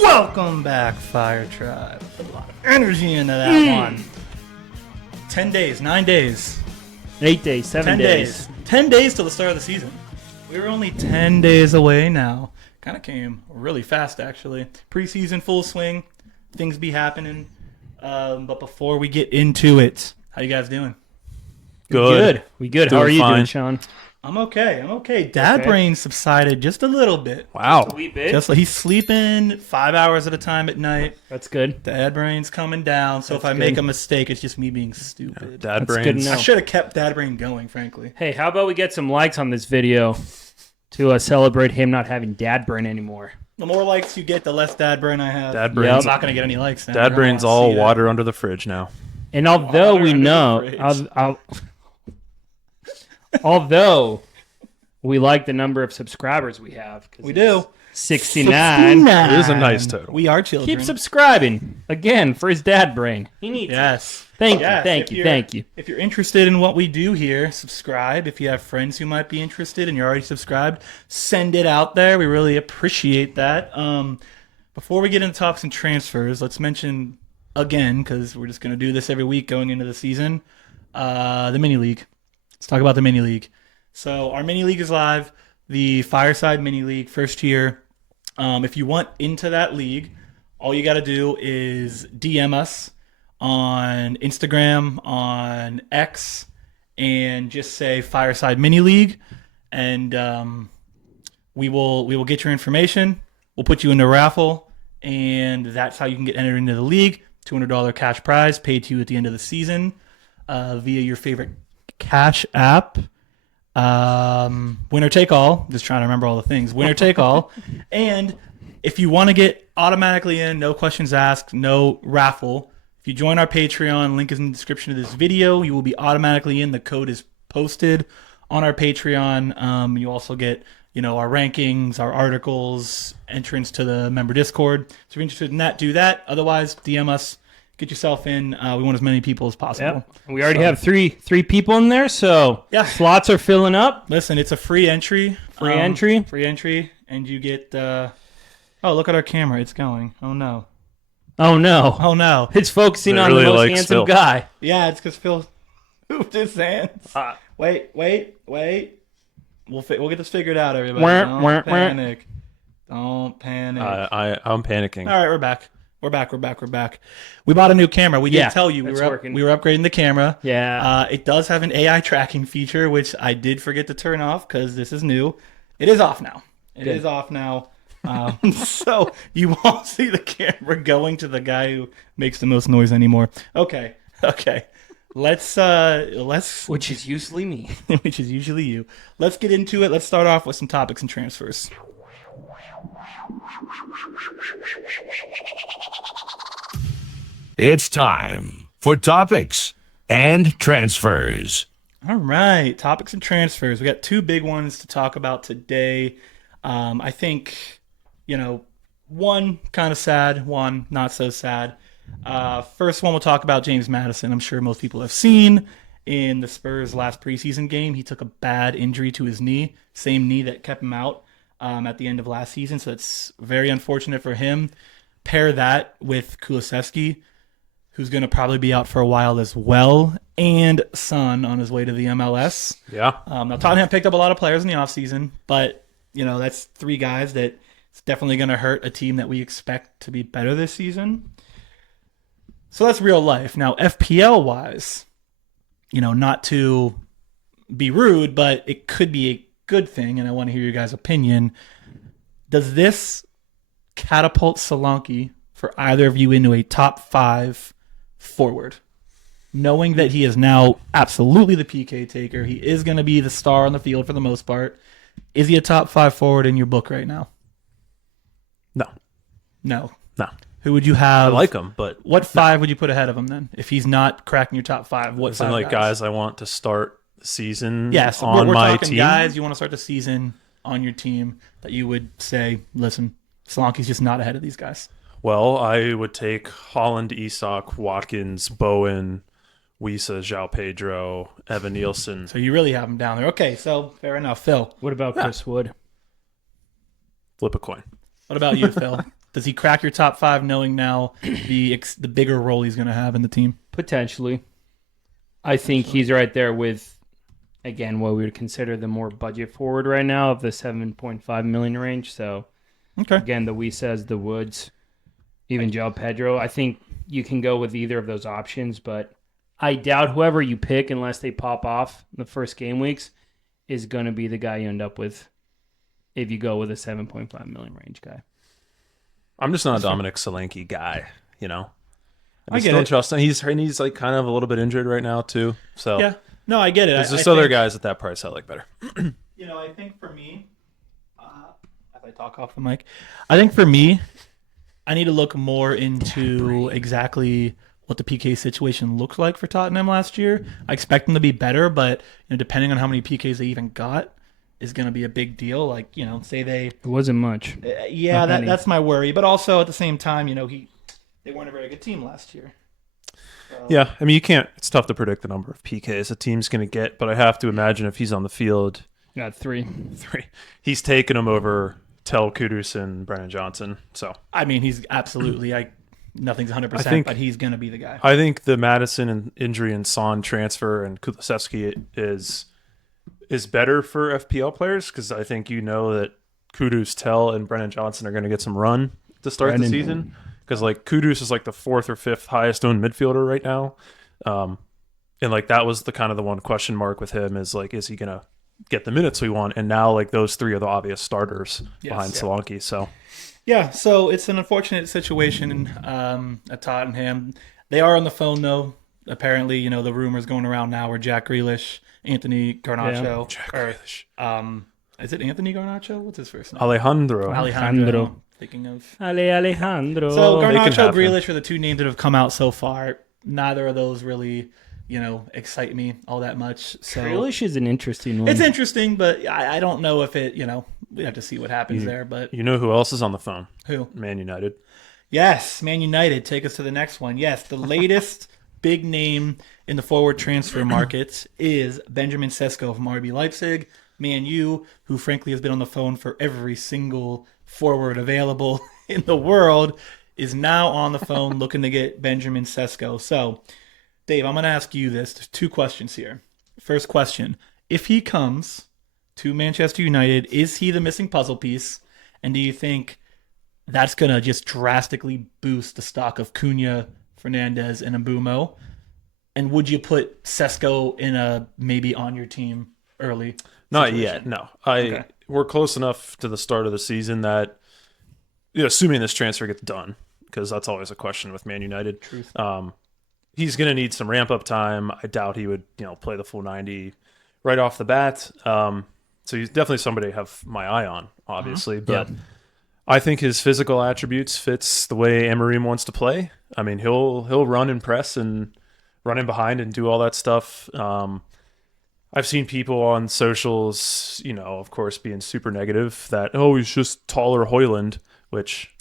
Welcome back, Fire Tribe. A lot of energy into that one. 10 days, 9 days. 8 days, 7 days. 10 days till the start of the season. We were only 10 days away now. Kind of came really fast, actually. Preseason full swing. Things be happening. But before we get into it, how you guys doing? Good. We good. How are you doing, Sean? I'm okay. Dad brain subsided just a little bit. Wow. Just a wee bit. Just like he's sleeping 5 hours at a time at night. That's good. Dad brain's coming down. So if I make a mistake, it's just me being stupid. Dad brain. I should have kept Dad brain going, frankly. Hey, how about we get some likes on this video to celebrate him not having dad brain anymore? The more likes you get, the less dad brain I have. Dad brain's I'm not going to get any likes now. Dad brain's all water under the fridge now. And although we know, although we like the number of subscribers we have. We do. 69. It is a nice total. We are children. Keep subscribing. Again, for his dad brain. He needs Yes. Thank you. If you're interested in what we do here, subscribe. If you have friends who might be interested and you're already subscribed, send it out there. We really appreciate that. Before we get into topics and transfers, let's mention again, because we're just going to do this every week going into the season, the mini league. Let's talk about the mini league. So our mini league is live, the Fireside mini league, first year. If you want into that league, all you got to do is DM us on Instagram, on X, and just say Fireside Mini League, and we will get your information. We'll put you in the raffle, and that's how you can get entered into the league. $200 cash prize paid to you at the end of the season via your favorite cash app. Winner take all. Just trying to remember all the things. Winner take all. And if you want to get automatically in, no questions asked, no raffle. If you join our Patreon, link is in the description of this video. You will be automatically in. The code is posted on our Patreon. You also get, our rankings, our articles, entrance to the member Discord. So if you're interested in that, do that. Otherwise, DM us. Get yourself in. We want as many people as possible. Yep. We already have three people in there, so slots are filling up. Listen, it's a free entry. Free entry, and you get... oh, look at our camera. It's going. Oh, no. It's focusing on the most handsome Phil. guy. Yeah, it's because Phil moved his hands. Wait. We'll get this figured out, everybody. Don't panic. Don't panic. I'm panicking. All right, we're back. We're back. We bought a new camera. We did tell you we were upgrading the camera. Yeah. It does have an AI tracking feature, which I did forget to turn off because this is new. It is off now. So you won't see the camera going to the guy who makes the most noise anymore. Okay. Let's Which is usually me. which is usually you. Let's get into it. Let's start off with some topics and transfers. It's time for topics and transfers. All right, topics and transfers. We got two big ones to talk about today. I think, one kind of sad, one not so sad. First one, we'll talk about James Maddison. I'm sure most people have seen in the Spurs' last preseason game. He took a bad injury to his knee, same knee that kept him out at the end of last season. So it's very unfortunate for him. Pair that with Kulusevski, who's going to probably be out for a while as well, and Son on his way to the MLS. Yeah. Now, Tottenham picked up a lot of players in the offseason, but, that's three guys that it's definitely going to hurt a team that we expect to be better this season. So that's real life. Now, FPL-wise, not to be rude, but it could be a good thing, and I want to hear your guys' opinion. Does this catapult Solanke for either of you into a top 5 forward, knowing that he is now absolutely the PK taker? He is going to be the star on the field for the most part. Is he a top 5 forward in your book right now? No. No. Who would you I have? like him, but What 5 would you put ahead of him then? If he's not cracking your top 5, what listen, 5 like guys I want to start the season Yes, on we're my talking team. guys you want to start the season on your team that you would say, listen, Solanke's just not ahead of these guys. Well, I would take Haaland, Isak, Watkins, Bowen, Wisa, João Pedro, Evan Nielsen. So you really have him down there. Okay, so fair enough. Phil, What about Chris Wood? Flip a coin. what about you, Phil? Does he crack your top 5 knowing now the bigger role he's going to have in the team? Potentially. I think he's right there with, again, what we would consider the more budget forward right now of the 7.5 million range. So, Okay. again, the Wisas, the Woods, even João Pedro. I think you can go with either of those options, but I doubt whoever you pick, unless they pop off in the first game weeks, is going to be the guy you end up with if you go with a 7.5 million range guy. I'm just not a Dominic Solanke guy, you know. I just get don't it. trust him. He's like kind of a little bit injured right now too. So Yeah. No, I get it. there's I just other think, guys at that price I like better. You know, I think for me, as I talk off the mic, I think for me, I need to look more into exactly what the PK situation looked like for Tottenham last year. I expect them to be better, but depending on how many PKs they even got is going to be a big deal. Like, say they, It wasn't much. yeah, Not many. that's my worry. But also at the same time, they weren't a very good team last year. Yeah, I mean you can't. It's tough to predict the number of PKs a team's going to get, but I have to imagine if he's on the field, Got 3. he's taking them over Tel Kudus and Brennan Johnson. So I mean, he's absolutely nothing's 100%, but he's going to be the guy. I think the Madison and injury and Son transfer and Kulusevski is better for FPL players because I think that Kudus, Tel, and Brennan Johnson are going to get some run to start the season. Because like Kudus is like the 4th or 5th highest owned midfielder right now, and like that was the kind of the one question mark with him is like, is he gonna get the minutes we want? And now like those 3 are the obvious starters behind Solanke. So yeah, so it's an unfortunate situation at Tottenham. They are on the phone though. Apparently, the rumors going around now are Jack Grealish, Anthony Garnacho, is it Anthony Garnacho? What's his first name? Alejandro. Thinking of Alejandro. So They can Garnacho, have him. Grealish are the 2 names that have come out so far. Neither of those really, excite me all that much. So Grealish is an interesting one. it's interesting, but I don't know if it. We have to see what happens there. But you know who else is on the phone? who? Man United. Yes, Man United. Take us to the next one. Yes, the latest big name in the forward transfer markets is Benjamin Sesko from RB Leipzig. Man U, who frankly has been on the phone for every single forward available in the world, is now on the phone looking to get Benjamin Sesko. So, Dave, I'm going to ask you this. There's 2 questions here. First question, if he comes to Manchester United, is he the missing puzzle piece? And do you think that's going to just drastically boost the stock of Cunha, Fernandez, and Mbumo? And would you put Sesko in maybe on your team early? Not situation? yet. No, we're close enough to the start of the season that, assuming this transfer gets done, because that's always a question with Man United. Truth. He's going to need some ramp up time. I doubt he would, play the full 90 right off the bat. So he's definitely somebody I have my eye on, obviously. But I think his physical attributes fits the way Amorim wants to play. I mean, he'll run and press and run in behind and do all that stuff. I've seen people on socials, of course, being super negative that, he's just taller Højlund, which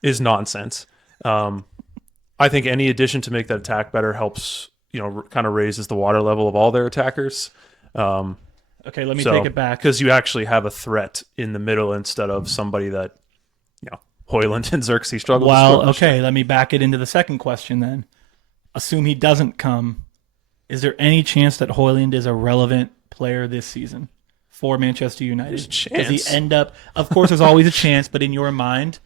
is nonsense. I think any addition to make that attack better helps, kind of raises the water level of all their attackers. Okay, let me take it back. Because you actually have a threat in the middle instead of somebody that, Højlund and Xerxes struggle to score. Okay, let me back it into the second question then. Assume he doesn't come. Is there any chance that Højlund is a relevant player this season for Manchester United? There's a chance. Does he end up? Of course, there's always a chance, but in your mind,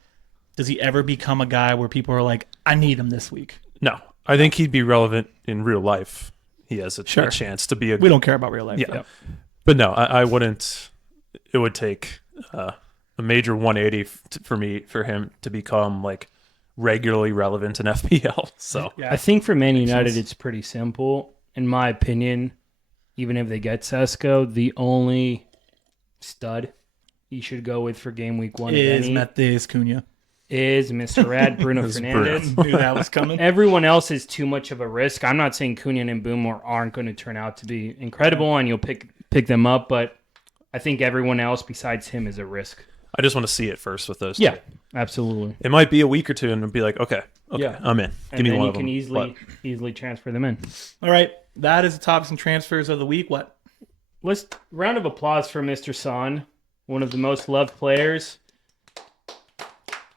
does he ever become a guy where people are like, I need him this week? No, I think he'd be relevant in real life. He has a chance to be a. We don't care about real life. Yeah. But no, I wouldn't. It would take a major 180 for him to become like regularly relevant in FPL. So I think for Man United, it's pretty simple. In my opinion, even if they get Sesko, the only stud you should go with for game week 1 Is Matheus Cunha. is Mr. Rad, Bruno It's Fernandes. Knew that was coming. Everyone else is too much of a risk. I'm not saying Cunha and Mbeumo aren't going to turn out to be incredible and you'll pick them up, but I think everyone else besides him is a risk. I just want to see it first with those. Yeah, two. absolutely. It might be a week or two, and it'll be like, okay, Yeah. I'm in. And Give me then one you of can them. easily transfer them in. All right, that is the topics and transfers of the week. What? Let's round of applause for Mr. Son, one of the most loved players.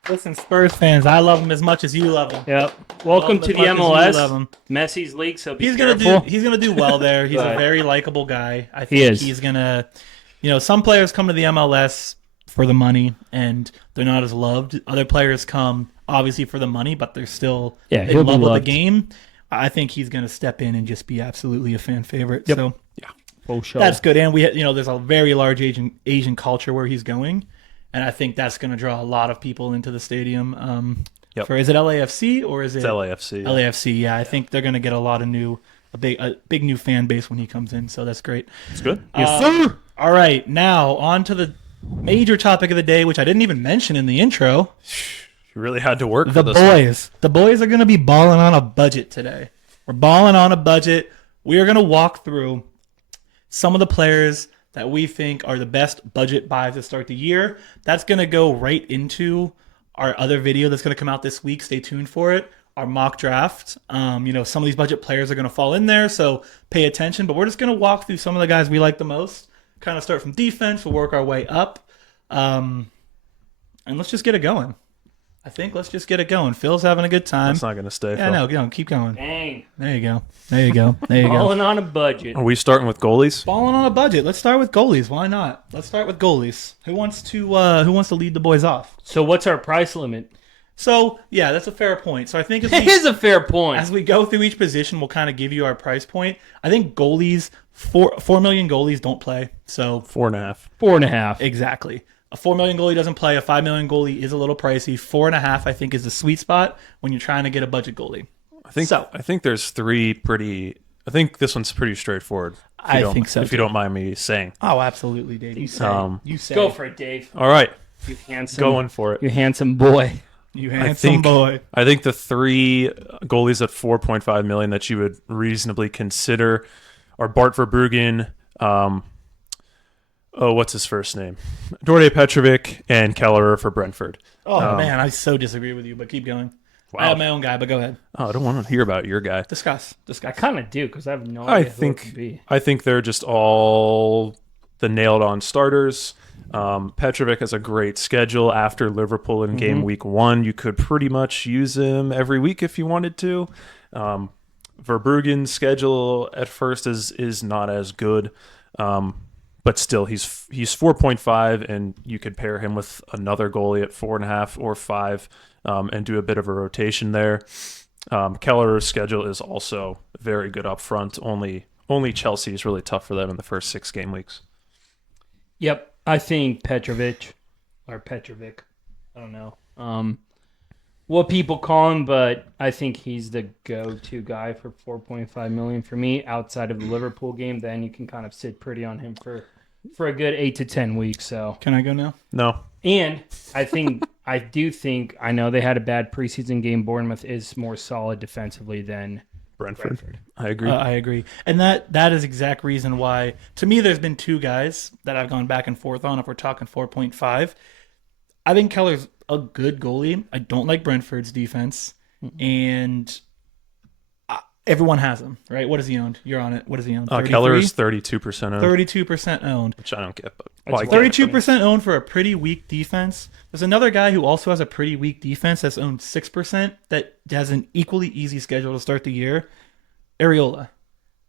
Listen, Spurs fans, I love him as much as you love him. Yep. Welcome Love to him the as much as you love MLS. him. Messi's league, so be He's careful. gonna do well there. He's a But- very likable guy. I He think is. he's gonna, some players come to the MLS for the money and they're not as loved. Other players come obviously for the money, but they're still Yeah, in he'll be love with the loved. game. I think he's gonna step in and just be absolutely a fan favorite. So Full show. that's good. And there's a very large Asian culture where he's going, and I think that's gonna draw a lot of people into the stadium. Yep. Is it LAFC or is it It's LAFC. yeah. LAFC? Yeah, I think they're gonna get a lot of a big new fan base when he comes in. So that's great. It's good. All right, now on to the major topic of the day, which I didn't even mention in the intro. You really had to work The for this. one. boys. The boys are going to be balling on a budget today. We're balling on a budget. We are going to walk through some of the players that we think are the best budget buys to start the year. That's going to go right into our other video that's going to come out this week. Stay tuned for it. Our mock draft. Some of these budget players are going to fall in there, so pay attention. But we're just going to walk through some of the guys we like the most. Kind of start from defense. We'll work our way up. And let's just get it going. Let's just get it going. Phil's having a good time. It's not going to stay. Yeah, Phil. no, keep going. Dang. There you go. There you go. There you go. Balling on a budget. Are we starting with goalies? Balling on a budget. Let's start with goalies. Why not? Let's start with goalies. Who wants to lead the boys off? So what's our price limit? So yeah, that's a fair point. So I think It is a fair point. as we go through each position, we'll kind of give you our price point. I think goalies, 4 million goalies don't play. So 4.5. 4.5. exactly. A 4 million goalie doesn't play. A 5 million goalie is a little pricey. 4.5, I think, is the sweet spot when you're trying to get a budget goalie. I think there's three pretty. I think this one's pretty straightforward. I think so, If you too. don't mind me saying. Oh, absolutely, Dave. You say. You say. Go for it, Dave. All right, You handsome. going for it. You handsome boy. You handsome boy. I think the three goalies at 4.5 million that you would reasonably consider are Bart Verbruggen, what's his first name? Dorje Petrovic and Kelleher for Brentford. Oh man, I so disagree with you, but keep going. Wow. I have my own guy, but go ahead. Oh, I don't want to hear about your guy. Discuss. I kind of do because I have no I idea who it could be. think they're just all the nailed on starters. Petrovic has a great schedule after Liverpool in game week 1. You could pretty much use him every week if you wanted to. Verbruggen's schedule at first is not as good, but still he's 4.5, and you could pair him with another goalie at 4.5 or 5, and do a bit of a rotation there. Kelleher's schedule is also very good up front. Only Chelsea is really tough for them in the first 6 game weeks. Yep. I think Petrovic. I don't know what people call him, but I think he's the go-to guy for 4.5 million for me outside of the Liverpool game. Then you can kind of sit pretty on him for a good 8 to 10 weeks. So, Can I go now? No, and I know they had a bad preseason game. Bournemouth is more solid defensively than Brentford. I agree. I agree. And that is exact reason why, to me, there's been 2 guys that I've gone back and forth on if we're talking 4.5. I think Keller's a good goalie. I don't like Brentford's defense. And everyone has him, right? What is he owned? You're on it. What is he owned? Keller is 32% owned, 32% owned. which I don't get, but That's I get it. 32% owned for a pretty weak defense. There's another guy who also has a pretty weak defense that's owned 6% that has an equally easy schedule to start the year. Areola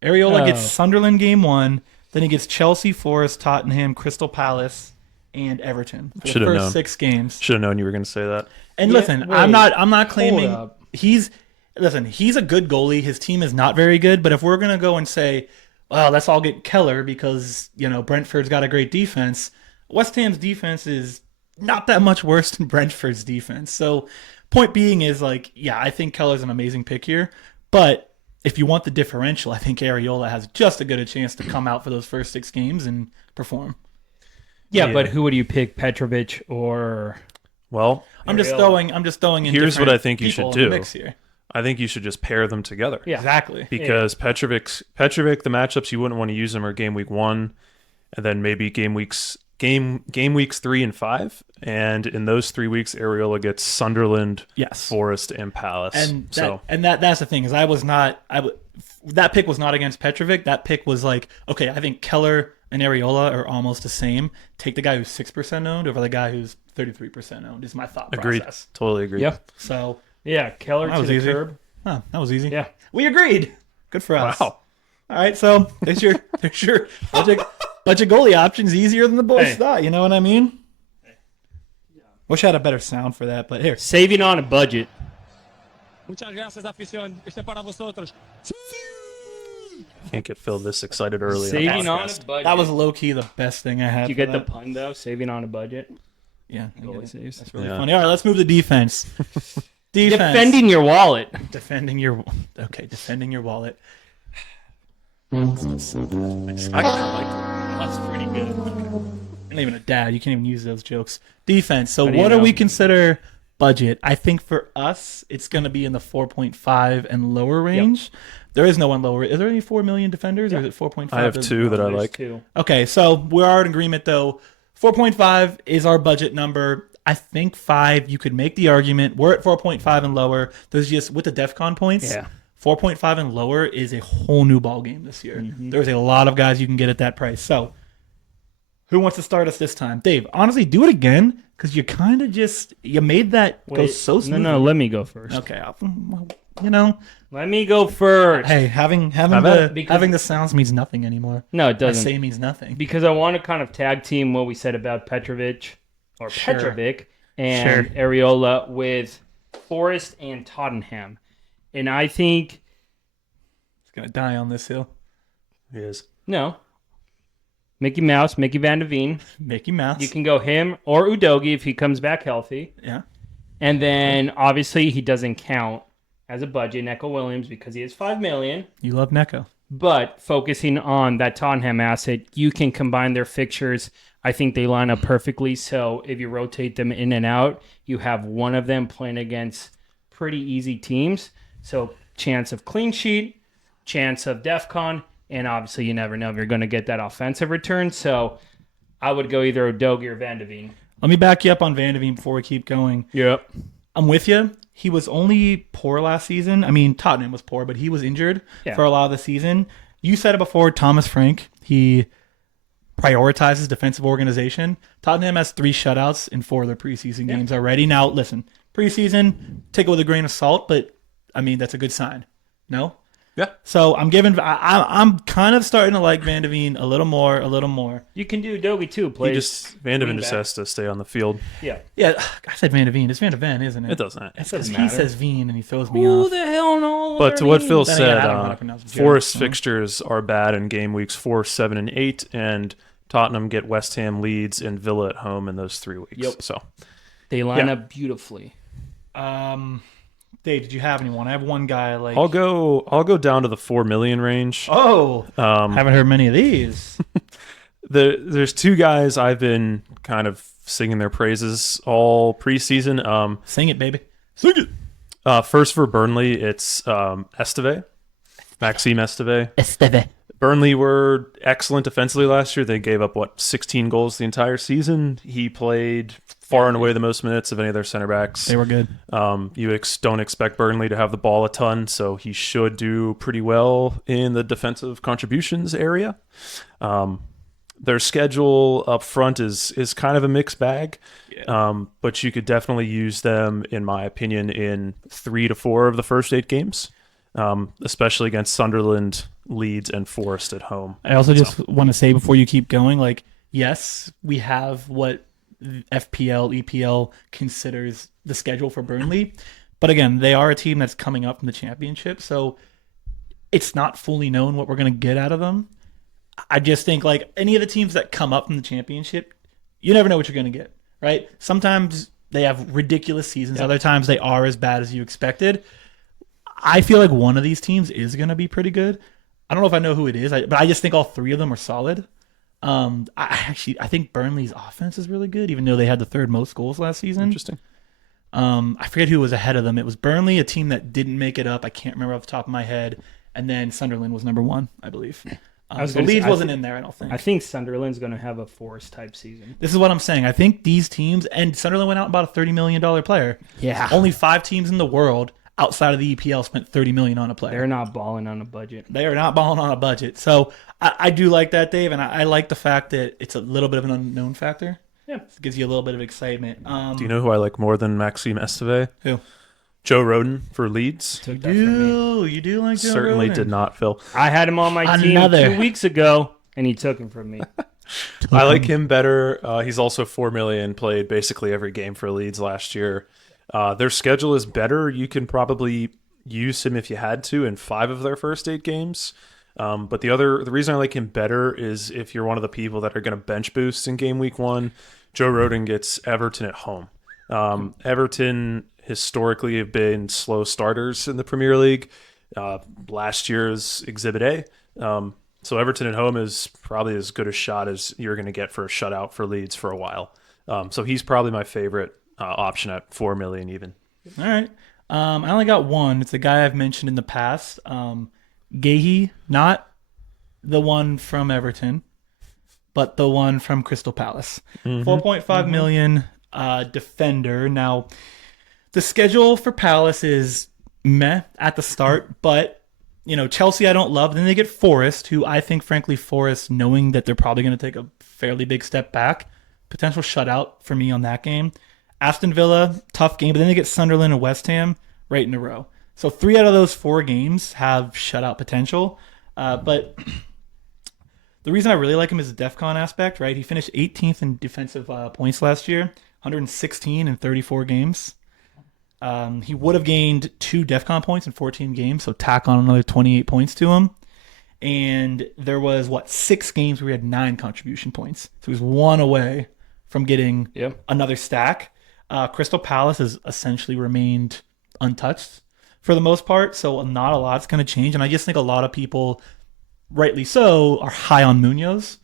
gets Sunderland game 1, then he gets Chelsea, Forest, Tottenham, Crystal Palace, and Everton for the Should've first known. 6 games. Should have known you were going to say that. And Yeah, listen, wait, I'm not claiming up. he's a good goalie. His team is not very good, but if we're gonna go and say, well, let's all get Keller because Brentford's got a great defense. West Ham's defense is not that much worse than Brentford's defense. So, point being is I think Keller's an amazing pick here, but if you want the differential, I think Areola has just as good a chance to come out for those first 6 games and perform. Yeah, Yeah. but who would you pick, Petrovic or? Well, I'm just throwing in. Here's what different I think you people should in the do. mix here. I think you should just pair them together. Yeah. Exactly. Because Petrovic, the matchups you wouldn't want to use them are game week 1, and then maybe game weeks 3 and 5. And in those 3 weeks, Areola gets Sunderland, Yes. Forest, and Palace. And so that's the thing is that pick was not against Petrovic. That pick was like, okay, I think Keller and Areola are almost the same. Take the guy who's 6% owned over the guy who's 33% owned is my thought agreed. process. Totally agreed. Yep. So Yeah, Keller that to was the easy. curb. Huh, that was easy. Yeah. We agreed. Good for us. Wow. All right, so there's your budget goalie options easier than the boys Hey. thought. You know what I mean? Wish I had a better sound for that, but here. Saving on a budget. Muchas gracias, afición. Este para vosotros. Can't get Phil this excited early. Saving on podcast. a budget. That was low key the best thing I had. Did you for get the that. pun though? Saving on a budget. Yeah, I get Goalie it. saves. That's really Yeah. funny. All right, let's move to defense. Defense. Defending your wallet. Defending your wallet. I like That's pretty good. You're not even a dad. You can't even use those jokes. Defense. So How do you what do know? we consider budget? I think for us, it's going to be in the 4.5 and lower range. There is no one lower. Is there any 4 million defenders, or is it 4.5? I have 2 that I There's like. 2. Okay, so we're in agreement though. 4.5 is our budget number. I think 5, you could make the argument. We're at 4.5 and lower. There's just, with the DEFcon points, Yeah. 4.5 and lower is a whole new ball game this year. Mm-hmm. There's a lot of guys you can get at that price. So, who wants to start us this time? Dave, honestly, do it again, because you kind of you made that go so smooth. No, let me go first. Okay, you know, Let me go first. hey, having bet. the sounds means nothing anymore. No, it I doesn't. say means nothing. Because I want to kind of tag team what we said about Petrovic or Sure. Petrovic and Areola with Forest and Tottenham. And I think, It's gonna die on this hill. He is. no, Mickey Mouse, Mickey Van de Veen. Mickey Mouse. You can go him or Udogi if he comes back healthy. Yeah. And then obviously he doesn't count as a budget, Neko Williams, because he has $5 million. You love Neko. But focusing on that Tottenham asset, you can combine their fixtures. I think they line up perfectly. So if you rotate them in and out, you have one of them playing against pretty easy teams. So chance of clean sheet, chance of DEFcon, and obviously you never know if you're going to get that offensive return. So I would go either Udogi or Van de Veen. Let me back you up on Van de Veen before we keep going. Yep. I'm with you. He was only poor last season. I mean, Tottenham was poor, but he was injured for a lot of the season. You said it before, Thomas Frank. He prioritizes defensive organization. Tottenham has 3 shutouts in 4 of their preseason games already. Now, listen, preseason, take it with a grain of salt, but I mean, that's a good sign. No? Yeah. So I'm I'm kind of starting to like Van de Veen a little more. You can do Udogi too. Play Van de Ven wing just back. has to stay on the field. Yeah. Yeah, I said Van de Veen. It's Van de Ven, isn't it? It doesn't. Because doesn't he matter. says Veen and he throws me Who off. the hell knows? But to what Phil Then said, again, I don't know how to pronounce it. Forest So- fixtures are bad in game weeks 4, 7, and 8, and Tottenham get West Ham, Leeds, and Villa at home in those 3 weeks. Yep. So They line Yeah. up beautifully. Dave, did you have anyone? I have one guy like. I'll go down to the 4 million range. Oh, haven't heard many of these. There's 2 guys I've been kind of singing their praises all preseason. Sing it, baby. Sing it. First for Burnley, it's Esteve, Maxime Esteve. Esteve. Burnley were excellent defensively last year. They gave up 16 goals the entire season. He played far and away the most minutes of any of their center backs. They were good. You don't expect Burnley to have the ball a ton, so he should do pretty well in the defensive contributions area. Their schedule up front is kind of a mixed bag, but you could definitely use them, in my opinion, in 3 to 4 of the first 8 games, especially against Sunderland, Leeds, and Forest at home. I also just want to say before you keep going, like, yes, we have what FPL, EPL considers the schedule for Burnley, but again, they are a team that's coming up from the championship, so it's not fully known what we're going to get out of them. I just think, like, any of the teams that come up from the championship, you never know what you're going to get, right? Sometimes they have ridiculous seasons. Other times they are as bad as you expected. I feel like one of these teams is going to be pretty good. I don't know if I know who it is, but I just think all 3 of them are solid. I think Burnley's offense is really good, even though they had the 3rd most goals last season. Interesting. I forget who was ahead of them. It was Burnley, a team that didn't make it up. I can't remember off the top of my head. And then Sunderland was number 1, I believe. So Leeds wasn't in there, I don't think. I think Sunderland's going to have a Forest type season. This is what I'm saying. I think these teams, and Sunderland went out and bought a $30 million player. Yeah. Only 5 teams in the world outside of the EPL spent $30 million on a player. They're not balling on a budget. They are not balling on a budget. So I do like that, Dave, and I like the fact that it's a little bit of an unknown factor. Yeah. It gives you a little bit of excitement. Do you know who I like more than Maxime Esteve? Who? Joe Roden for Leeds. Took that from me. You do like Joe Certainly Roden. did not, Phil. I had him on my team Another. 2 weeks ago, and he took him from me. I like him better. He's also $4 million, played basically every game for Leeds last year. Their schedule is better. You can probably use him if you had to in 5 of their first 8 games. But the reason I like him better is if you're one of the people that are going to bench boost in game week 1, Joe Roden gets Everton at home. Everton historically have been slow starters in the Premier League. Last year's Exhibit A. So Everton at home is probably as good a shot as you're going to get for a shutout for Leeds for a while. So he's probably my favorite option at $4 million even. All right. I only got one. It's a guy I've mentioned in the past. Gahey, not the one from Everton, but the one from Crystal Palace. 4.5 million defender. Now, the schedule for Palace is meh at the start, but Chelsea I don't love. Then they get Forest, who I think, frankly, Forest, knowing that they're probably going to take a fairly big step back, potential shutout for me on that game. Aston Villa, tough game, but then they get Sunderland and West Ham right in a row. So 3 out of those 4 games have shutout potential. But the reason I really like him is the DEFcon aspect, right? He finished 18th in defensive points last year, 116 in 34 games. He would have gained 2 DEFcon points in 14 games, so tack on another 28 points to him. And there was, 6 games where he had 9 contribution points. So he was 1 away from getting another stack. Crystal Palace has essentially remained untouched for the most part, so not a lot's going to change. And I just think a lot of people, rightly so, are high on Munoz.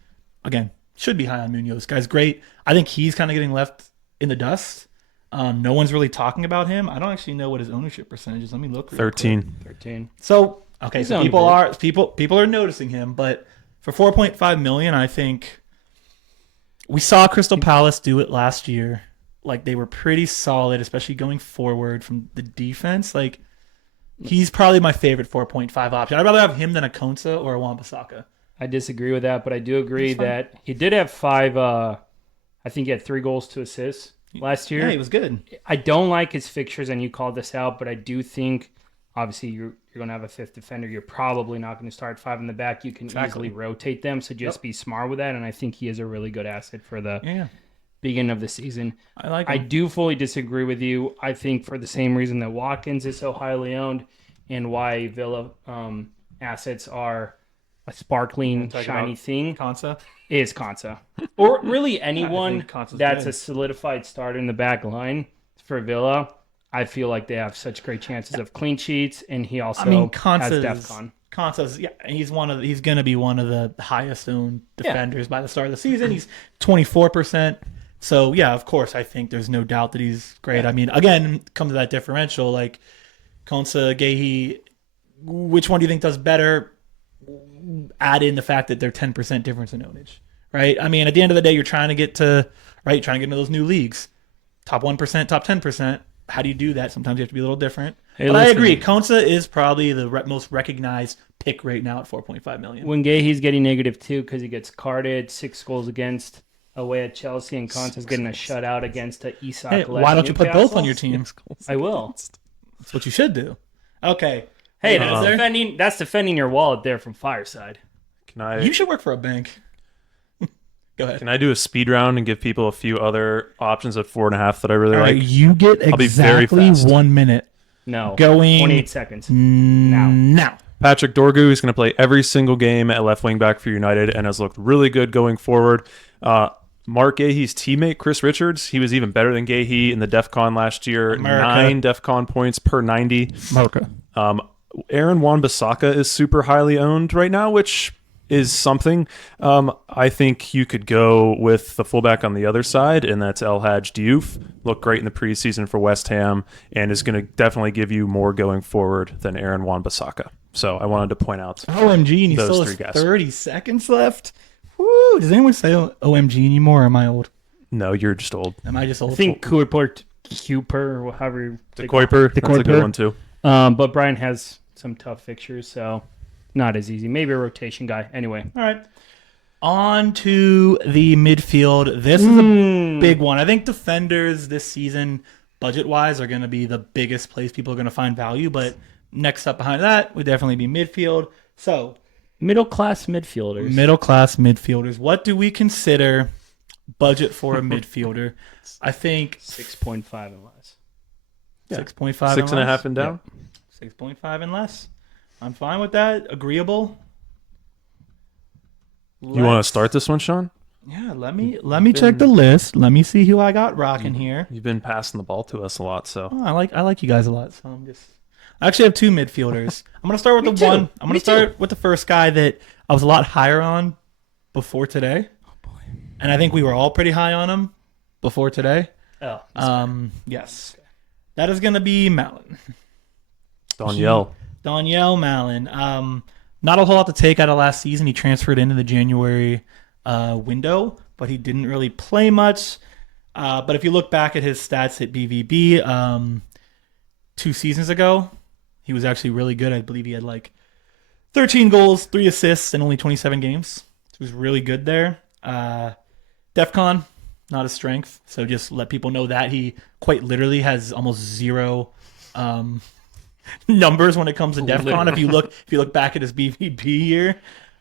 Again, should be high on Munoz. Guy's great. I think he's kind of getting left in the dust. No one's really talking about him. I don't actually know what his ownership percentage is. Let me look. 13. So okay, He's so on people are noticing him, but for 4.5 million, I think we saw Crystal Palace do it last year. Like, they were pretty solid, especially going forward from the defense. Like, he's probably my favorite 4.5 option. I'd rather have him than a Konsa or a Wan-Bissaka. I disagree with that, but I do agree that he did have 5. I think he had 3 goals to assists last year. Yeah, he was good. I don't like his fixtures, and you called this out, but I do think, obviously, you're going to have a 5th defender. You're probably not going to start 5 in the back. You can easily rotate them, so just be smart with that, and I think he is a really good asset for the beginning of the season. I do fully disagree with you. I think for the same reason that Watkins is so highly owned and why Villa assets are a sparkling, shiny thing Konsa? is Konsa. Or really anyone Konsa's that's good. a solidified starter in the back line for Villa. I feel like they have such great chances of clean sheets, and he also has DEFcon. Konsa's, he's going to be one of the highest owned defenders by the start of the season. He's 24%. So, yeah, of course, I think there's no doubt that he's great. I mean, again, come to that differential, like Konsa, Gahey, which one do you think does better? Add in the fact that they're 10% difference in ownage, right? I mean, at the end of the day, you're trying to get into those new leagues. Top 1%, top 10%. How do you do that? Sometimes you have to be a little different. But I agree. Konsa is probably the most recognized pick right now at 4.5 million. When Gahey's getting -2 because he gets carded, 6 goals against away at Chelsea, and Konsa's getting a shutout against the Isak. Hey, why don't you put both on your team? I will. That's what you should do. Okay. Hey, that's defending your wallet there from Fireside. You should work for a bank. Go ahead. Can I do a speed round and give people a few other options at 4.5 that I really like? You get I'll be very exactly fast. 1 minute. No. Going 28 seconds. Now. Patrick Dorgu is going to play every single game at left wing back for United and has looked really good going forward. Mark Gahey's teammate, Chris Richards, he was even better than Gahey in the DEFcon last year. America. 9 DEFcon points per 90. America. Aaron Wan-Bissaka is super highly owned right now, which is something. I think you could go with the fullback on the other side, and that's El Hadj Diouf. Looked great in the preseason for West Ham, and is going to definitely give you more going forward than Aaron Wan-Bissaka. So I wanted to point out OMG, and he those still three has guys. 30 seconds left. Woo! Does anyone say OMG anymore, or am I old? No, you're just old. Am I just old? I think Cooper, or however you The Kuiper, that's a good one too. But Brian has some tough fixtures, so not as easy. Maybe a rotation guy. Anyway. All right. On to the midfield. This is a big one. I think defenders this season, budget-wise, are going to be the biggest place people are going to find value. But next up behind that would definitely be midfield. So, Middle-class midfielders. middle-class midfielders. What do we consider budget for a midfielder? I think 6.5 and less. 6.5 6.5 and down. 6.5 and less. I'm fine with that. Agreeable. You want to start this one, Sean? Yeah, let me check the list. Let me see who I got rocking here. You've been passing the ball to us a lot, so Oh, I like you guys a lot. So I actually have two midfielders. I'm gonna start with the one. I'm gonna start with the first guy that I was a lot higher on before today. Oh boy. And I think we were all pretty high on him before today. Oh. Yes. That is gonna be Mallon. Danielle. Danielle Mallon. Not a whole lot to take out of last season. He transferred into the January window, but he didn't really play much. But if you look back at his stats at BVB 2 seasons ago, he was actually really good. I believe he had like 13 goals, 3 assists in only 27 games. So he was really good there. DEFcon, not a strength. So just let people know that he quite literally has almost zero numbers when it comes to DEFcon. If you look back at his BVB year,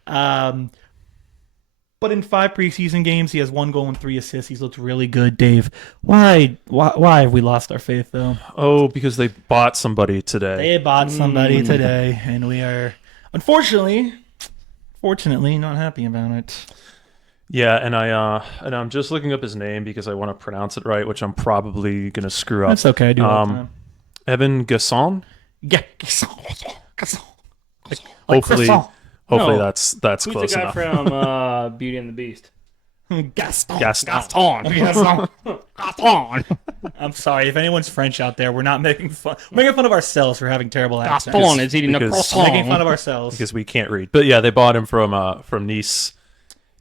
but in 5 preseason games, he has 1 goal and 3 assists. He's looked really good. Dave, why have we lost our faith though? Oh, because they bought somebody today. They bought somebody today, and we are fortunately not happy about it. Yeah, and I'm just looking up his name because I want to pronounce it right, which I'm probably gonna screw up. That's okay. I do it all the time. Evan Gasson. Yeah. Hopefully, croissant. hopefully No. that's Who's close the guy enough. from Beauty and the Beast? Gaston. Gaston. I'm sorry if anyone's French out there. We're not making fun. We're making fun of ourselves for having terrible accents. Gaston is eating a because- We're making fun croissant. of ourselves. Because we can't read. But yeah, they bought him from Nice.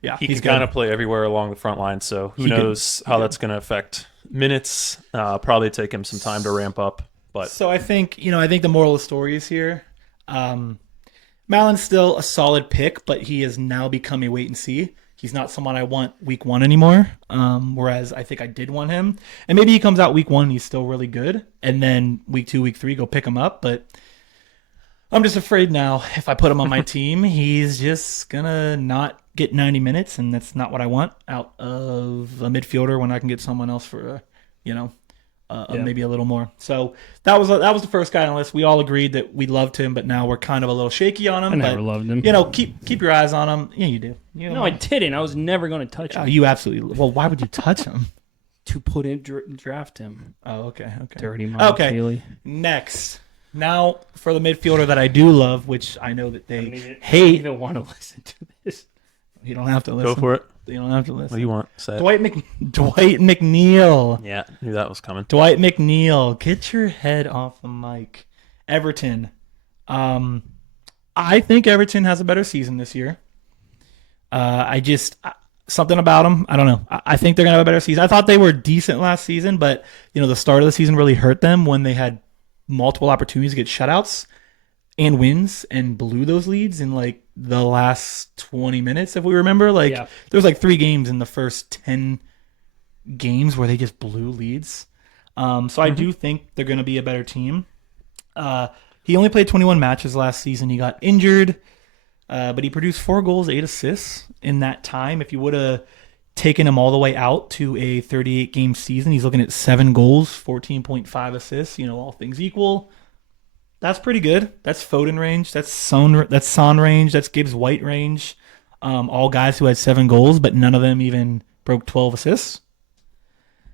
Yeah, He he's can kind good. of play everywhere along the front line, so who He could- knows how that's going to affect minutes. Probably take him some time to ramp up. But So I think the moral of the story is here. Mallon's still a solid pick, but he has now become a wait and see. He's not someone I want week 1 anymore. Whereas I think I did want him, and maybe he comes out week 1 and he's still really good, and then week 2, week 3 go pick him up. But I'm just afraid now if I put him on my team, he's just gonna not get 90 minutes, and that's not what I want out of a midfielder when I can get someone else for maybe a little more. So that was the first guy on the list. We all agreed that we loved him, but now we're kind of a little shaky on him. I never but, loved him. Keep your eyes on him. Yeah, you do. No, I didn't. I was never going to touch him. You absolutely. Well, why would you touch him? To put in draft him. Oh, okay. Dirty Mike Okay. Haley. Next, now for the midfielder that I do love, which I know that I they don't even hate. want to listen to this. You don't have to listen. go for it. You don't have to listen. What do you want? Say it. Dwight McNeil. Yeah, knew that was coming. Dwight McNeil, get your head off the mic. Everton. I think Everton has a better season this year. Something about them. I don't know. I think they're gonna have a better season. I thought they were decent last season, but the start of the season really hurt them when they had multiple opportunities to get shutouts and wins and blew those leads in like the last 20 minutes, if we remember. Like Yeah. there was like 3 games in the first 10 games where they just blew leads. So I do think they're going to be a better team. He only played 21 matches last season. He got injured, but he produced 4 goals, 8 assists in that time. If you would have taken him all the way out to a 38-game season, he's looking at 7 goals, 14.5 assists, all things equal. That's pretty good. That's Foden range. That's Son range. That's Gibbs White range. All guys who had 7 goals, but none of them even broke 12 assists.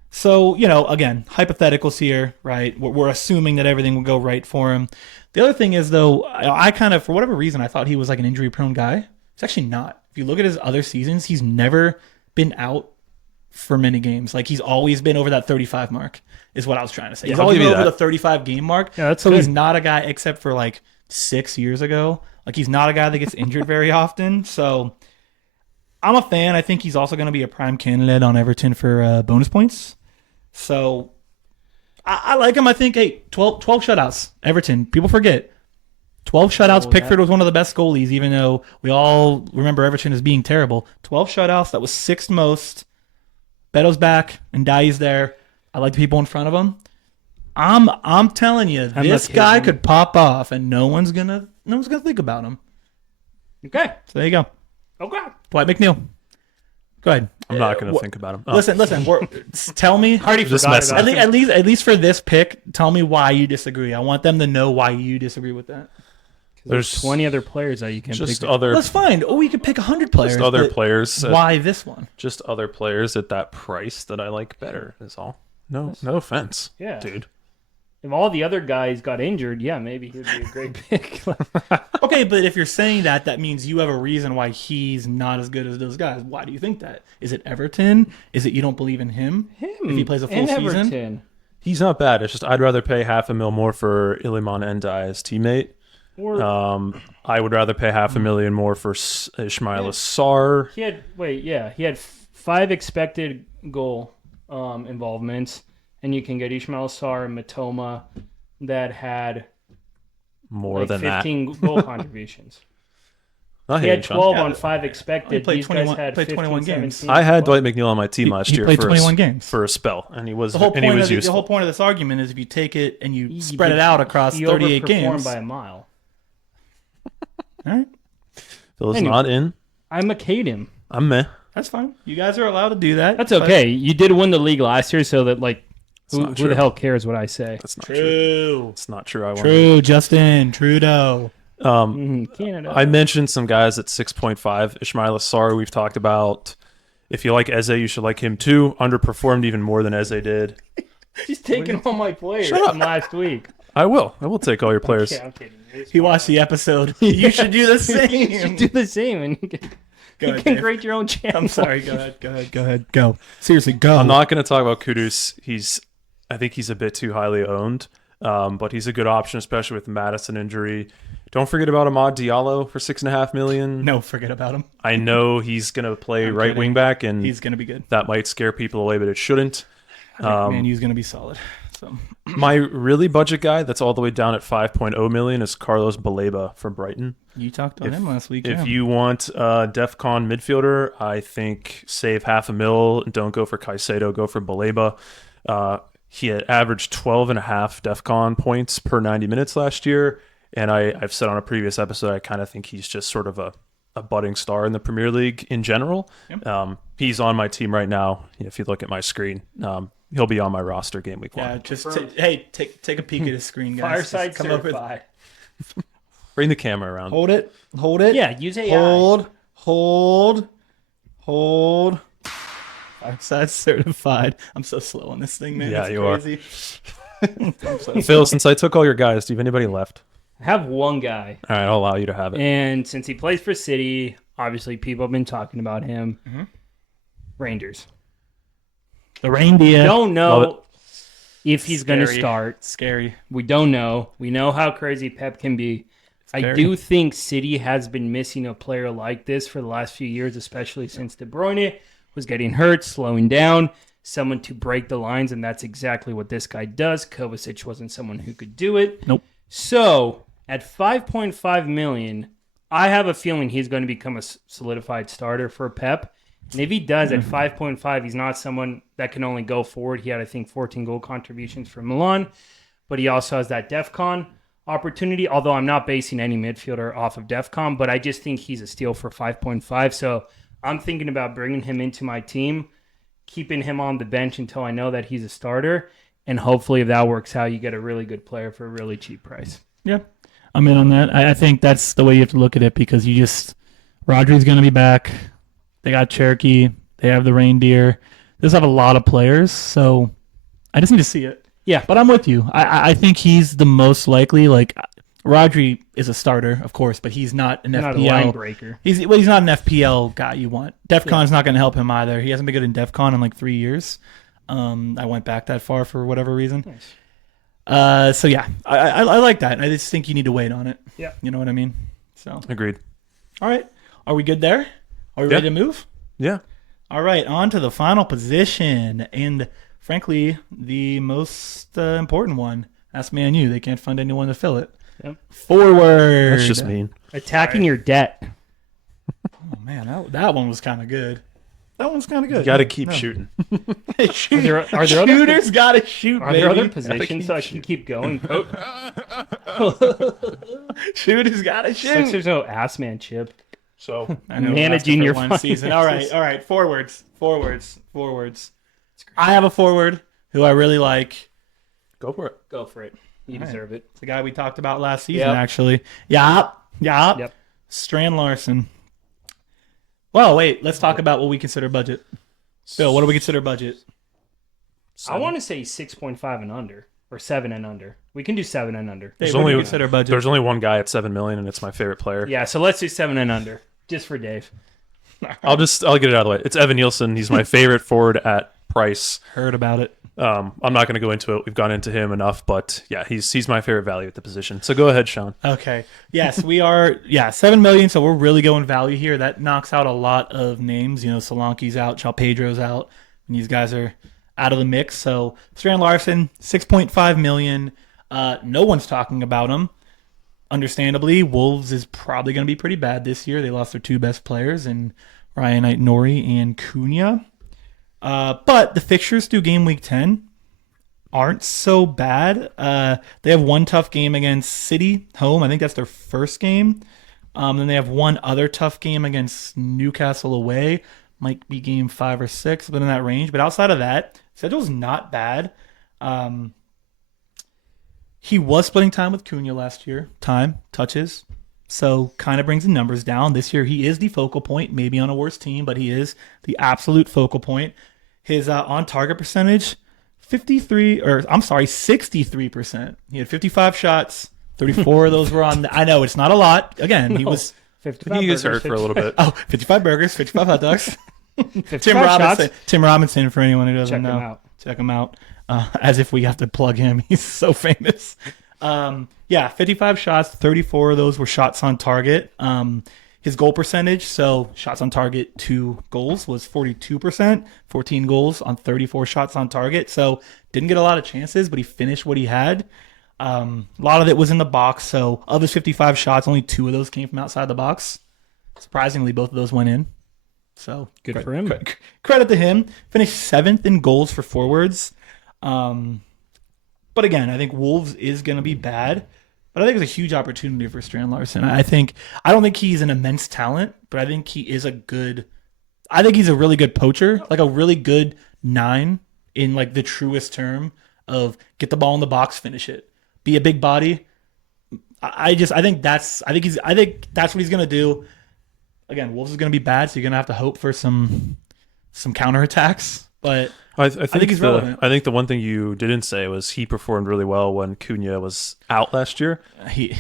So, again, hypotheticals here, right? We're assuming that everything will go right for him. The other thing is, though, I kind of, for whatever reason, I thought he was like an injury-prone guy. It's actually not. If you look at his other seasons, he's never been out for many games. Like, he's always been over that 35 mark, is what I was trying to say. He's I'll always give been you over that. the 35 game mark. Yeah, that's so good. he's not a guy, except for like 6 years ago. Like, he's not a guy that gets injured very often. So I'm a fan. I think he's also going to be a prime candidate on Everton for bonus points. So I like him. I think, hey, 12 shutouts, Everton. People forget. 12 shutouts. Pickford was one of the best goalies, even though we all remember Everton as being terrible. 12 shutouts. That was 6th most. Beto's back and Dai's there. I like the people in front of him. I'm telling you, this guy could pop off, and no one's gonna think about him. Okay. So there you go. Okay. Dwight McNeil. Go ahead. I'm not going to think about him. Listen. Tell me. Already Just forgot messing. about At least for this pick, tell me why you disagree. I want them to know why you disagree with that. There's 20 other players that you can just pick. other That's fine. Oh, we could pick 100 players. just other but players. Why this one? Just other players at that price that I like better is all. No offense. Yeah. Dude. If all the other guys got injured, yeah, maybe he would be a great pick. Okay, but if you're saying that, that means you have a reason why he's not as good as those guys. Why do you think that? Is it Everton? Is it you don't believe in him? If he plays a full and season? Everton. He's not bad. It's just I'd rather pay $500,000 more for Iliman Ndiaye as teammate. Or I would rather pay $500,000 more for Ismail Assar. he had 5 expected goal involvements, and you can get Ismail Sarr and Matoma that had More like than 15 goal contributions. that. He had 12 Yeah, on 5 expected. played These 21 guys had played 21 15, games. 17. I had Dwight McNeil on my team last he year played for 21 games. for a spell, and he was The whole and he point was of the useful. whole point of this argument is if you take it and you He spread did- it out across he 38 overperformed games. by a mile. All right, Phil's Anyway. not in. I McCade him. I'm meh. that's fine. You guys are allowed to do that. That's okay. You did win the league last year, so that like who not the true. hell cares what I say? That's not true. True. It's not true. I won. True, Justin Trudeau. Canada. I mentioned some guys at 6.5. Ismail Assar, we've talked about. If you like Eze, you should like him too. Underperformed even more than Eze did. He's taking all my players Shut up. from last week. I will take all your players. Yeah, I'm kidding. He watched the episode. You should do the You same. should do the same, and you Go ahead, can Dave. create your own channel. I'm sorry. Go ahead. Go. Seriously, go. I'm not going to talk about Kudus. I think he's a bit too highly owned, but he's a good option, especially with the Madison injury. Don't forget about Amad Diallo for $6.5 million. No, forget about him. I know he's going to play right kidding. wing back, and He's gonna be good. that might scare people away, but it shouldn't. Man, he's gonna be solid. So My really budget guy that's all the way down at 5.0 million is Carlos Baleba from Brighton. you talked on him last week. If you want a DEFcon midfielder, I think save $500,000. Don't go for Caicedo, go for Baleba. He had averaged 12.5 DEFcon points per 90 minutes last year. And I've said on a previous episode, I kind of think he's just sort of a budding star in the Premier League in general. Yep. He's on my team right now. If you look at my screen, he'll be on my roster game week 1. yeah, just take a peek at his screen, guys. Fireside Just come up with- certified. Bring the camera around. Hold it. Yeah, use AI. Hold. Fireside certified. I'm so slow on this thing, man. Yeah, It's you are. crazy. Phil, since I took all your guys, do you have anybody left? I have one guy, All right, I'll allow you to have it. and since he plays for City, obviously people have been talking about him. Rangers. The reindeer. Don't Love know if he's going to Scary. start. Scary. We don't know. We know how crazy Pep can be. I Scary. do think City has been missing a player like this for the last few years, especially since De Bruyne was getting hurt, slowing down, someone to break the lines, and that's exactly what this guy does. Kovacic wasn't someone who could do it. Nope. So at 5.5 million, I have a feeling he's going to become a solidified starter for Pep. And if he does at 5.5, he's not someone that can only go forward. He had, I think, 14 goal contributions for Milan, but he also has that DEFcon opportunity, although I'm not basing any midfielder off of DEFcon, but I just think he's a steal for 5.5. So I'm thinking about bringing him into my team, keeping him on the bench until I know that he's a starter, and hopefully if that works out, you get a really good player for a really cheap price. Yeah, I'm in on that. I think that's the way you have to look at it because Rodri's going to be back. They got Cherokee. They have the reindeer. They just have a lot of players, so I just need to see it. Yeah. But I'm with you. I think he's the most likely. Like, Rodri is a starter, of course, but he's not an Not a FPL. line breaker. He's not an FPL guy you want. DEFcon's not going to help him either. He hasn't been good in DEFcon in like 3 years. I went back that far for whatever reason. Nice. So yeah, I like that. I just think you need to wait on it. Yeah. You know what I mean? So Agreed. all right, are we good there? Are we Yeah. ready to move? Yeah. All right, on to the final position, and frankly, the most important one. That's Man U. They can't find anyone to fill it. Yep. Forward. That's just mean. Attacking your debt. Oh man, that one was kind of good. That one's kind of good. You got to keep shooting. Shoot. Are there other- Shooters got to shoot, Are baby. there other positions so I can keep going? Shooters got to shoot. Since there's no ass man chip. So I know, Managing your one season. All right. Forwards. I have a forward who I really like. go for it. Go for it. You All deserve it. It's the guy we talked about last season, Yep. actually. Yep. Strand Larson. Well, wait. Let's talk about what we consider budget. Bill, what do we consider budget? I want to say 6.5 and under. Or 7 and under. We can do 7 and under. Hey, There's what do we only- consider budget? There's only one guy at 7 million, and it's my favorite player. Yeah, so let's do 7 and under. Just for Dave. I'll get it out of the way. It's Evan Nielsen. He's my favorite forward at price. Heard about it. I'm not going to go into it. We've gone into him enough, but yeah, he's my favorite value at the position. So go ahead, Sean. Okay. Yes, we are. Yeah, 7 million. So we're really going value here. That knocks out a lot of names. You know, Solanke's out, João Pedro's out, and these guys are out of the mix. So Strand Larson, 6.5 million. No one's talking about him. Understandably, Wolves is probably going to be pretty bad this year. They lost their 2 best players in Ryan Nori and Cunha. But the fixtures through game week 10 aren't so bad. They have one tough game against City home. I think that's their first game. Then they have one other tough game against Newcastle away. Might be game 5 or 6, but in that range. But outside of that, schedule's not bad. He was splitting time with Cunha last year. Touches. So kind of brings the numbers down. This year he is the focal point, maybe on a worse team, but he is the absolute focal point. His on-target percentage, 63%. He had 55 shots. 34 of those were on. I know it's not a lot. Again, he was 55 He gets burgers, hurt for a little bit. 55 burgers, 55 hot dogs. 55 Tim shots. Robinson. Tim Robinson, for anyone who doesn't Check him know. out. Check him out. As if we have to plug him. He's so famous. 55 shots. 34 of those were shots on target. His goal percentage, so shots on target, 2 goals, was 42%. 14 goals on 34 shots on target. So didn't get a lot of chances, but he finished what he had. A lot of it was in the box. So of his 55 shots, only 2 of those came from outside the box. Surprisingly, both of those went in. So Good for him. Credit to him. Finished 7th in goals for forwards. But again, I think Wolves is going to be bad. But I think it's a huge opportunity for Strand Larson. I don't think he's an immense talent, but I think he's a really good poacher, like a really good 9 in like the truest term of get the ball in the box, finish it, be a big body. I think that's what he's gonna do. Again, Wolves is gonna be bad, so you're gonna have to hope for some counterattacks. But I think he's relevant. I think the one thing you didn't say was he performed really well when Cunha was out last year,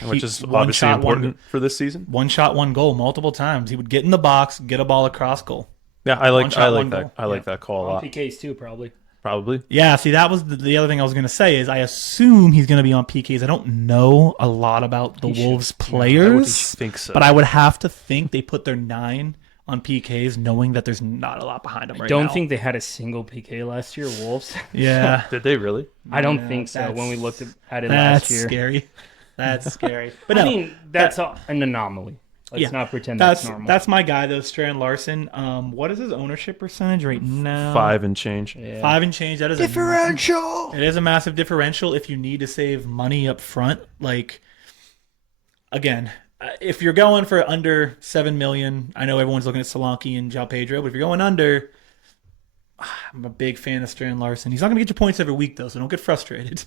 which is obviously important for this season. One shot, one goal, multiple times. He would get in the box, get a ball across goal. Yeah, I like one that. goal. I like that call a On lot. PKs too, probably. Probably. Yeah, see, that was the other thing I was going to say is I assume he's going to be on PKs. I don't know a lot about the Wolves players, I would think so. but I would have to think they put their 9 on PKs knowing that there's not a lot behind them right now. Don't think they had a single PK last year, Wolves. Yeah. Did they really? I don't Yeah, think so that's- when we looked at it That's last year. scary. That's scary. But no, I mean, that's an anomaly. Let's not pretend that's normal. That's my guy, though, Strand Larson. What is his ownership percentage right now? 5 and change. Yeah. 5 and change. That is differential. It is a massive differential if you need to save money up front. Like, again, if you're going for under 7 million, I know everyone's looking at Solanke and João Pedro, but if you're going under, I'm a big fan of Strand Larson. He's not going to get your points every week, though, so don't get frustrated.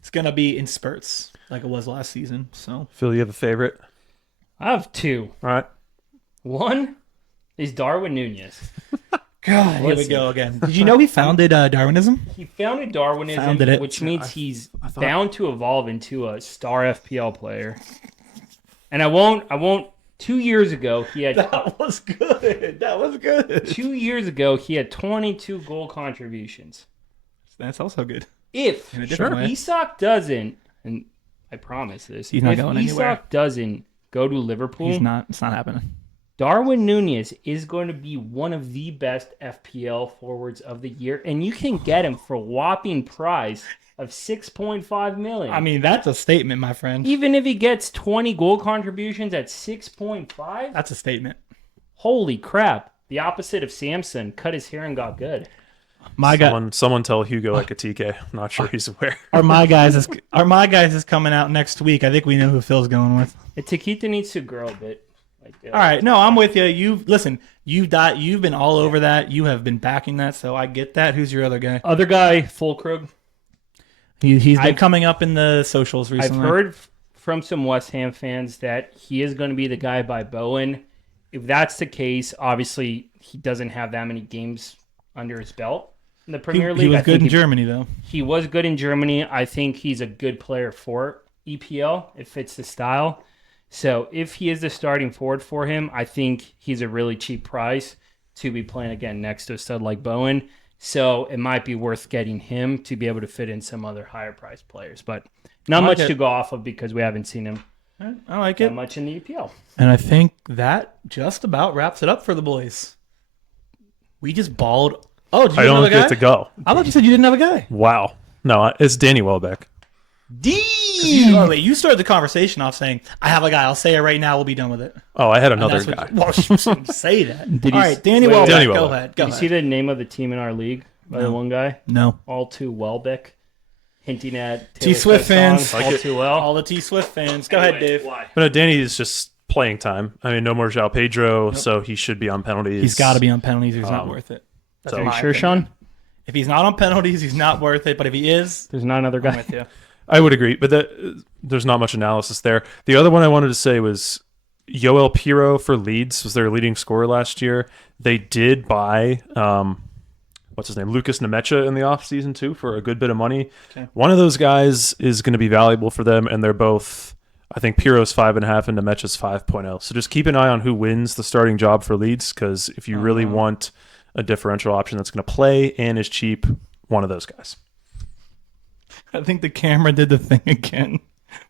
It's going to be in spurts like it was last season. So Phil, you have a favorite? I have 2. All right. One is Darwin Nunez. God, here we Listen. go again. Did you know he founded Darwinism? He founded Darwinism, Founded it. which means he's bound to evolve into a star FPL player. And I won't. 2 years ago, he had That was good. That was good. 2 years ago he had 22 goal contributions. That's also good. If In a different way. Isak doesn't, and I promise this, He's not if going Isak anywhere. doesn't go to Liverpool, He's not. It's not happening. Darwin Núñez is going to be one of the best FPL forwards of the year, and you can get him for a whopping price of 6.5 million. I mean, that's a statement, my friend. Even if he gets 20 goal contributions at 6.5, That's a statement. holy crap. The opposite of Samson, cut his hair and got good. My guy, Someone tell Hugo Ekitike. I'm not sure he's aware. our my guys is coming out next week. I think we know who Phil's going with. Takita needs to grow a bit. All right, no, I'm with you. You've been all over that. You have been backing that, so I get that. Who's your other guy? Other guy, Fulkrug. He's been coming up in the socials recently. I've heard from some West Ham fans that he is going to be the guy by Bowen. If that's the case, obviously he doesn't have that many games under his belt in the Premier League. He was I good think in Germany, though. He was good in Germany. I think he's a good player for EPL. It fits the style. So if he is the starting forward for him, I think he's a really cheap price to be playing again next to a stud like Bowen. So it might be worth getting him to be able to fit in some other higher priced players. But not much to go off of because we haven't seen him I like that it. much in the EPL. And I think that just about wraps it up for the boys. We just balled. Oh, did you I have don't a guy? get to go. I thought you said you didn't have a guy. Wow. No, it's Danny Welbeck. Oh, wait, you started the conversation off saying, I have a guy. I'll say it right now. We'll be done with it. Oh, I had And another that's what guy. you- well, you shouldn't say that. Did All you- right, Danny wait, Welbeck. Danny Go Welbeck. ahead. Go Did you ahead. see the name of the team in our league by the one guy? No. All Too Welbeck. Hinting at T Swift fans. All Too Well. All the T Swift fans. Go ahead, Dave. Why? But no, Danny is just playing time. I mean, no more João Pedro, so he should be on penalties. He's got to be on penalties or he's not worth it. That's so- Are my you sure, opinion. Sean? If he's not on penalties, he's not worth it. But if he is, There's not another I'm guy. with you. I would agree, but there's not much analysis there. The other one I wanted to say was Yoel Piro for Leeds was their leading scorer last year. They did buy what's his name, Lucas Nemecha in the offseason too for a good bit of money. Okay. One of those guys is going to be valuable for them, and they're both. I think Piro's 5.5 and Nemecha's 5.0. So just keep an eye on who wins the starting job for Leeds, because if you really want a differential option that's going to play and is cheap, one of those guys. I think the camera did the thing again,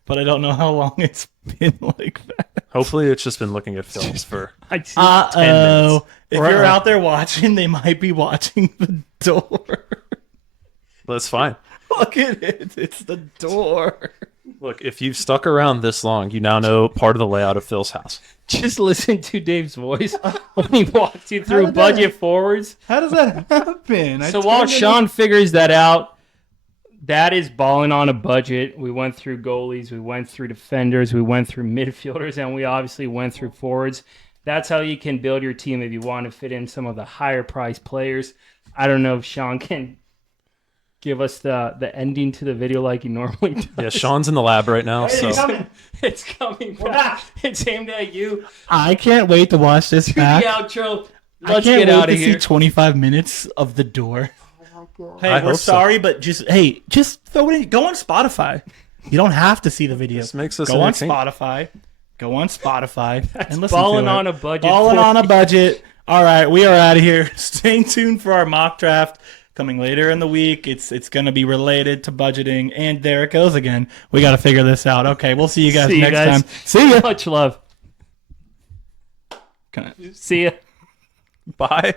but I don't know how long it's been like that. Hopefully, it's just been looking at films for. I see. 10 minutes. If you're out there watching, they might be watching the door. That's fine. Look at it. It's the door. Look, if you've stuck around this long, you now know part of the layout of Phil's house. Just listen to Dave's voice when he walks you through did that- budget forwards. How does that happen? So while Sean figures that out, that is balling on a budget. We went through goalies, we went through defenders, we went through midfielders, and we obviously went through forwards. That's how you can build your team if you want to fit in some of the higher priced players. I don't know if Sean can give us the ending to the video like he normally does. Yeah, Sean's in the lab right now, so It's coming back. It's aimed at you. I can't wait to watch this The back. outro. I Let's can't get wait out to of see here. 25 minutes of the door. Hey, I we're hope so. sorry, but just throw it in. Go on Spotify. You don't have to see the video. This makes us Go on entertaining. Spotify. Go on Spotify and listen balling to it. on a budget. Balling for on a budget. All right, we are out of here. Stay tuned for our mock draft coming later in the week. It's going to be related to budgeting, and there it goes again. We got to figure this out. Okay, we'll see you guys See you next guys. time. See ya. Much love. See ya. bye.